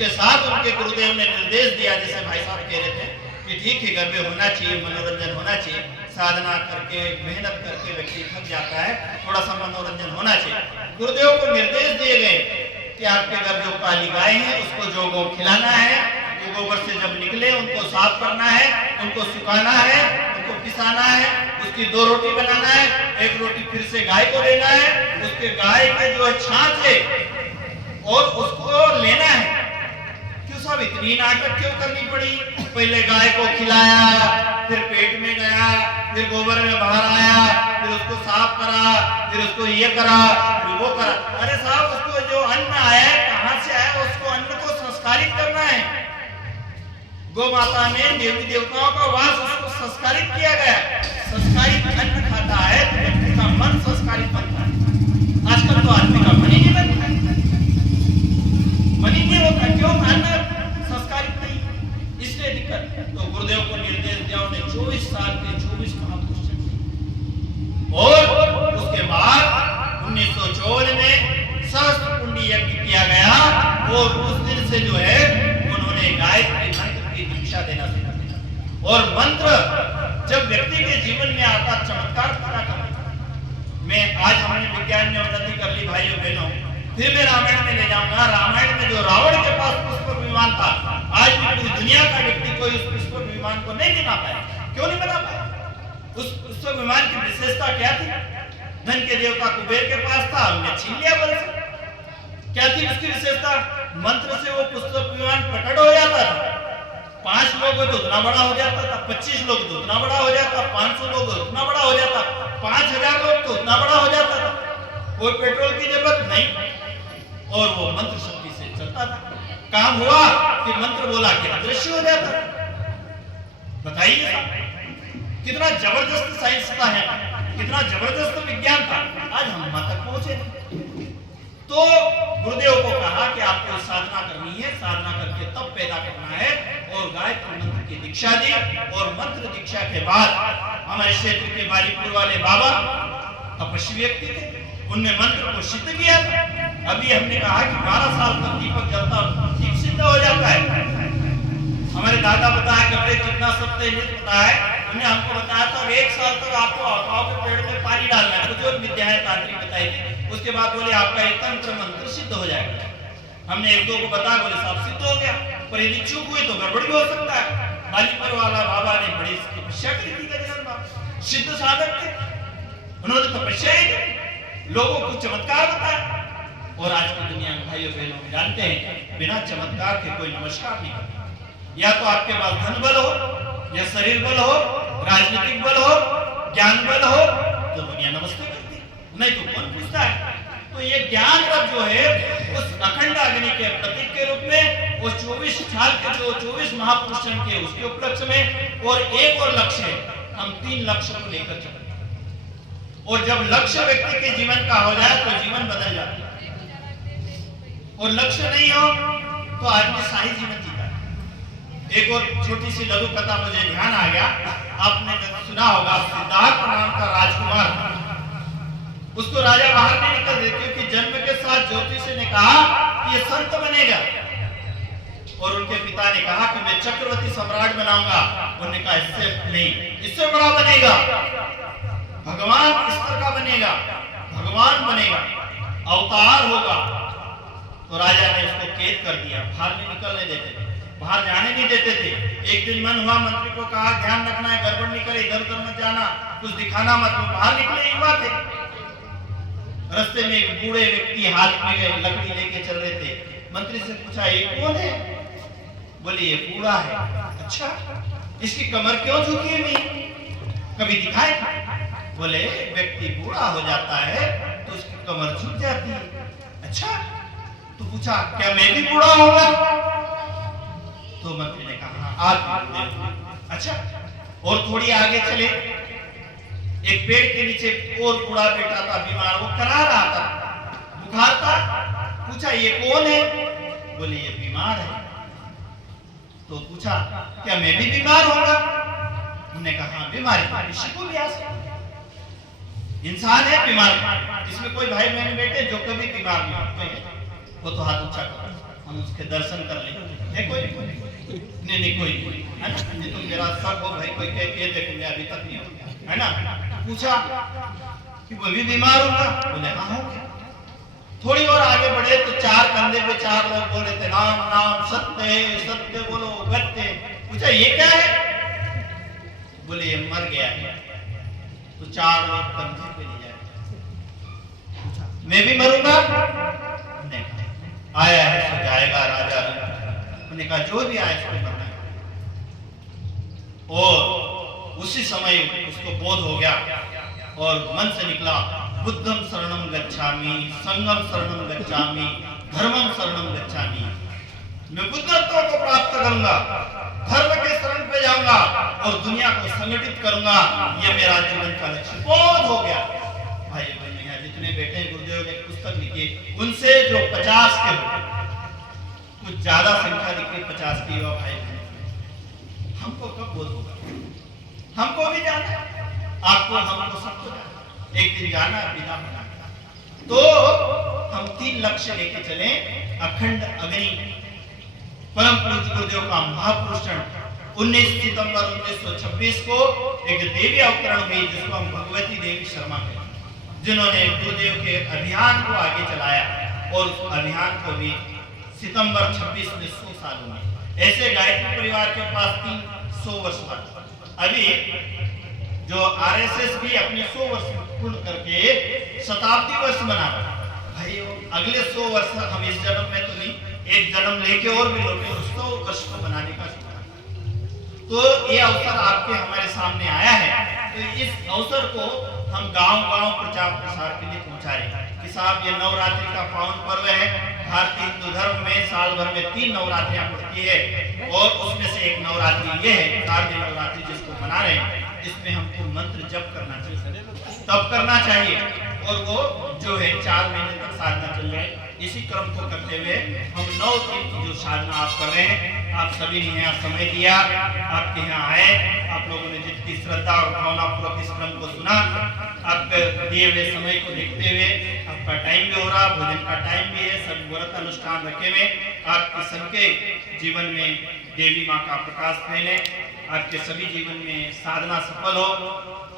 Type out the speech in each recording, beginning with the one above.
इसके साथ उनके गुरुदेव ने निर्देश दिया, जैसे भाई साहब कह रहे थे कि ठीक है घर में होना चाहिए, मनोरंजन होना चाहिए, साधना करके मेहनत करके व्यक्ति थक जाता है, थोड़ा सा मनोरंजन होना चाहिए। गुरुदेव को निर्देश दिए गए कि आपके घर जो काली गाय है उसको जो गो खिलाना है, वो गोबर से जब निकले उनको साफ करना है, उनको सुखाना है, उनको पिसाना है, उसकी 2 रोटी बनाना है, 1 रोटी फिर से गाय को देना है, उसके गाय के जो छाछ है और उसको लेना है। क्यों साहब इतनी नाटक क्यों करनी पड़ी? पहले गाय को खिलाया, फिर पेट में गया, फिर गोबर में बाहर आया, फिर उसको साफ करा, फिर उसको ये करा, फिर वो करा। अरे साहब उसको जो अन्न आया है कहां से आया, उसको अन्न को संस्कारित करना है। गौ माता में देवी देवताओं का वास, उसको संस्कारित किया गया। संस्कारित अन्न खाता है तो व्यक्ति का मन संस्कारित बनता है। आजकल तो आदमी का मन ही नहीं बनता, मन ही नहीं होता। क्यों? अन्न संस्कारित नहीं, इसलिए दिक्कत। तो गुरुदेव को निर्देश दिया, उन्हें 24 साल के 24 महापुरुष और उसके बाद 1954 में सहस्त्र कुंडी यज्ञ किया गया और उस दिन से जो है उन्होंने गायत्री मंत्र की दीक्षा देना शुरू किया। और मंत्र जब व्यक्ति के जीवन में आता चमत्कार पैदा करता। मैं आज हमने विज्ञान में उन्नति कर ली भाइयों बहनों, फिर मैं रामायण में ले जाऊंगा। रामायण में जो रावण के पास पुष्पक विमान था, आज भी पूरी दुनिया का व्यक्ति कोई उस पुष्पक विमान को नहीं बना पाया। क्यों नहीं बना पाया? उस पुष्पक विमान की विशेषता क्या थी? धन के देवता कुबेर के पास था, हमने छीन लिया बल से। क्या थी उसकी विशेषता? मंत्र से वो पुष्पक विमान प्रकट हो जाता था। 5 लोग तो उतना बड़ा हो जाता था, 25 लोग तो उतना बड़ा हो जाता, 500 लोग तो उतना बड़ा हो जाता, 5000 लोग तो उतना बड़ा हो जाता था। कोई पेट्रोल की जरूरत नहीं और वो मंत्र शक्ति से चलता था। काम हुआ कि मंत्र बोला कि अदृश्य हो जाता था। बताइए कितना जबरदस्त साइंस था है, कितना जबरदस्त विज्ञान था। आज हम वहां तक पहुंचे। तो गुरुदेव को कहा कि आपको साधना करनी है, साधना करके तब पैदा करना है और गायत्री मंत्र की दीक्षा दी। और मंत्र दीक्षा के बाद हमारे क्षेत्र के बारीपुर वाले बाबा तपस्वी व्यक्ति थे, उनने मंत्र को सिद्ध किया। अभी हमने कहा कि 12 साल तक दीपक जलता ठीक सिद्ध हो जाता है। हमारे दादा बताया करते कितना सत्य पता है, उन्हें हमको बताया था 1 साल तक आपको आकाओं के पेड़ में पानी डालना है, जो विद्या है तांत्रिक बताई थी। उसके बाद बोले आपका एक तंत्र मंत्र सिद्ध हो जाएगा। हमने 1-2 को बताया, बोले साहब सिद्ध हो गया, पर यदि चूक हुई तो गड़बड़ भी हो सकता है। बालीपुर वाला बाबा ने बड़ी तपस्या की थी, गजानन बाबा सिद्ध साधक थे, उन्होंने तपस्या की, लोगों को चमत्कार बताया। और आज की दुनिया में भाइयों बहनों जानते हैं बिना चमत्कार के कोई नमस्कार नहीं करता। या तो आपके पास धन बल हो, या शरीर बल हो, राजनीतिक बल हो, ज्ञान बल हो, तो दुनिया नमस्ते करती है, नहीं तो कौन पूछता है। तो ये ज्ञान रथ जो है उस अखंड अग्नि के प्रतीक के रूप में वो 24 साल के जो 24 महापुरुषों के उसके उपलक्ष्य में और एक और लक्ष्य है, हम 3 लक्ष्य को लेकर चलते हैं। और जब लक्ष्य व्यक्ति के जीवन का हो जाए तो जीवन बदल जाता है, और लक्ष्य नहीं हो तो आदमी शाही जीवन जीता है। एक और छोटी सी लघु कथा मुझे ध्यान आ गया, आपने सुना होगा, सिद्धार्थ नाम का राजकुमार, उसको राजा बाहर नहीं निकल देते क्योंकि जन्म के साथ ज्योतिष ने कहा कि ये संत बनेगा। और उनके पिता ने कहा कि मैं चक्रवर्ती सम्राट बनाऊंगा। उन्होंने कहा इससे नहीं, इससे बड़ा बनेगा, भगवान स्तर का बनेगा, भगवान बनेगा, अवतार होगा। तो राजा ने उसको कैद कर दिया, बाहर नहीं निकलने देते थे, बाहर जाने नहीं देते थे। एक दिन मन हुआ, मंत्री को कहा ध्यान रखना है, गड़बड़ नहीं करे, इधर उधर मत जाना, कुछ दिखाना मत। बाहर निकले एक बात है। रास्ते में एक बूढ़े व्यक्ति हाथ में लकड़ी लेके चल रहे थे। मंत्री से पूछा ये कौन है? बोले ये बूढ़ा है। अच्छा, इसकी कमर क्यों झुकी हुई, कभी दिखाए? बोले व्यक्ति बूढ़ा हो जाता है तो उसकी कमर झुक जाती है। अच्छा, तो पूछा क्या मैं भी बूढ़ा होगा? तो मंत्री ने कहा आप। अच्छा, और थोड़ी आगे चले, एक पेड़ के नीचे और बूढ़ा बैठा था, बीमार, वो करा रहा था, बुखार था। पूछा ये कौन है? बोले ये बीमार है। तो पूछा क्या मैं भी बीमार होगा? उन्होंने कहा बीमारी किसी को भी आ सकती है, इंसान है बीमार, इसमें कोई भाई बहन बैठे जो कभी बीमार नहीं होते, वो तो हाथ ऊंचा करो, हम उसके दर्शन कर ले। है कोई? नहीं कोई है ना। नहीं तो मेरा शक हो भाई कोई कह देखो मैं अभी तक नहीं हो गया है ना। पूछा कि वो भी बीमार होगा? बोले हाँ हो गया। थोड़ी और आगे बढ़े तो 4 कंधे पे 4 लोग बोल रहे थे राम नाम सत्य सत्य बोलो गत्य। पूछा ये क्या है? बोले ये मर गया है। तो 4 लोग कंधे पे ले जाए। मैं भी मरूंगा? नहीं, आया है सो जाएगा राजा। उन्होंने कहा जो भी आए उसको मरना है। और उसी समय उसको बोध हो गया और मन से निकला बुद्धम शरणम गच्छामि, संगम शरणम गच्छामि, धर्मम शरणम गच्छामि। मैं बुद्धत्व को प्राप्त करूंगा, धर्म के शरण पे जाऊंगा और दुनिया को संगठित करूंगा। ये मेरा जीवन का लक्ष्य। बोध हो गया। भाई बहन जितने बेटे गुरुदेव ने पुस्तक लिखी उनसे जो 50 के कुछ ज्यादा संख्या लिखी 50 की हो भाई। हमको कब बोध होगा? हमको भी जाना, आपको हमको सबको जाना। एक दिन जाना विदा होना। तो हम 3 लक्ष्य लेके चले। अखंड अग्नि परम पूज्य गुरुदेव का महापुरुषण 19 सितंबर 1926 को एक देवी अवतरण हुई जिसको हम भगवती देवी शर्मा कहते हैं, जिन्होंने गुरुदेव के अभियान को आगे चलाया और उस अभियान को भी सितंबर 26 में 100 साल हुए। ऐसे गायत्री परिवार के पास 300 वर्ष बाद अभी जो आरएसएस भी अपने 100 वर्ष पूर्ण करके शताब्दी वर्ष मना रहा है। भाई अगले 100 वर्ष हम इस जन्म में तो नहीं, एक जन्म लेके और भी लौटे 100 वर्ष को मनाने का सोचा। तो ये अवसर आपके हमारे सामने आया है। तो इस अवसर को हम गांव-गांव प्रचार प्रसार के लिए पहुंचा रहे हैं कि साहब ये नवरात्रि का पावन पर्व है। भारतीय हिंदू धर्म में साल भर में 3 नवरात्रियां पड़ती है और उसमें से एक नवरात्रि ये है शारदीय नवरात्रि जिसको मना रहे हैं। इसमें हमको मंत्र जप करना चाहिए, तब करना चाहिए और वो जो है 4 महीने तक साधना चल रही है। इसी क्रम को करते हुए हम 9 दिन की जो साधना आप कर रहे हैं, आप सभी ने यहाँ समय दिया, आपके यहाँ आए, आप लोगों ने जितनी श्रद्धा और भावना पूर्वक इस क्रम को सुना, आपके दिए हुए समय को देखते हुए आपका टाइम भी हो रहा, भोजन का टाइम भी है, सब व्रत अनुष्ठान रखे हुए आपके सबके जीवन में देवी माँ का प्रकाश फैले, आपके सभी जीवन में साधना सफल हो,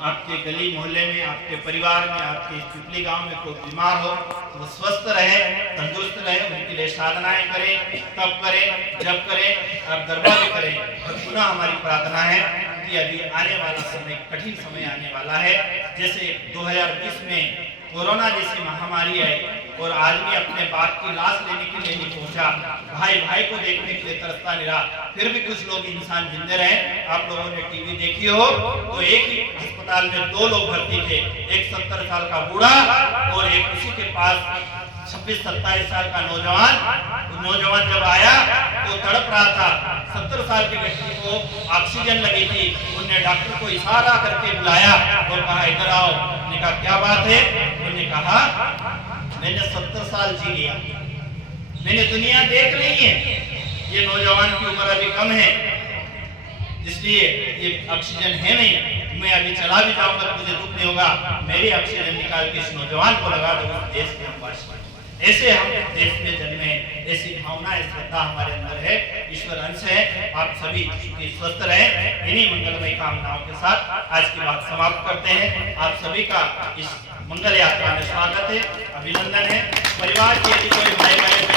आपके गली मोहल्ले में, आपके परिवार में, आपके पिपली गांव में कोई बीमार हो वो स्वस्थ रहे, तंदुरुस्त रहे, उनके लिए साधनाएं करें, तप करें, जप करें, आप गरबा भी करें। और पुनः हमारी प्रार्थना है कि अभी आने वाला समय कठिन समय आने वाला है। जैसे 2020 में कोरोना जैसी महामारी आई और आदमी अपने बाप की लाश लेने के लिए नहीं पहुंचा, भाई भाई को देखने के लिए तरसता नहीं रहा, फिर भी कुछ लोग इंसान जिंदे रहे। आप लोगों ने टीवी देखी हो तो एक ही अस्पताल में 2 लोग भर्ती थे, एक 70 साल का बूढ़ा और एक उसी के पास 26-27 साल का नौजवान जब आया तो तड़प रहा था। 70 साल के व्यक्ति को ऑक्सीजन लगी थी, उन्होंने डॉक्टर को इशारा करके बुलाया और कहा इधर आओ। उन्होंने कहा क्या बात है? उन्होंने कहा मैंने 70 साल जी लिया, मैंने दुनिया देख ली है, ये नौजवान की उम्र अभी कम है, इसलिए ये ऑक्सीजन है नहीं, मैं अभी चला भी जाऊंगा तो मुझे दुख नहीं होगा, मेरी ऑक्सीजन निकाल के इस नौजवान को लगा दो, देश के हम वासी। ऐसे हम देश में जन्मे, ऐसी भावना श्रद्धा हमारे अंदर है, ईश्वर अंश है। आप सभी स्वस्थ रहें। इन्हीं मंगलमय कामनाओं के साथ आज की बात समाप्त करते हैं। आप सभी का इस मंगल यात्रा में स्वागत है, अभिनंदन है। परिवार के यदि कोई भाई बहन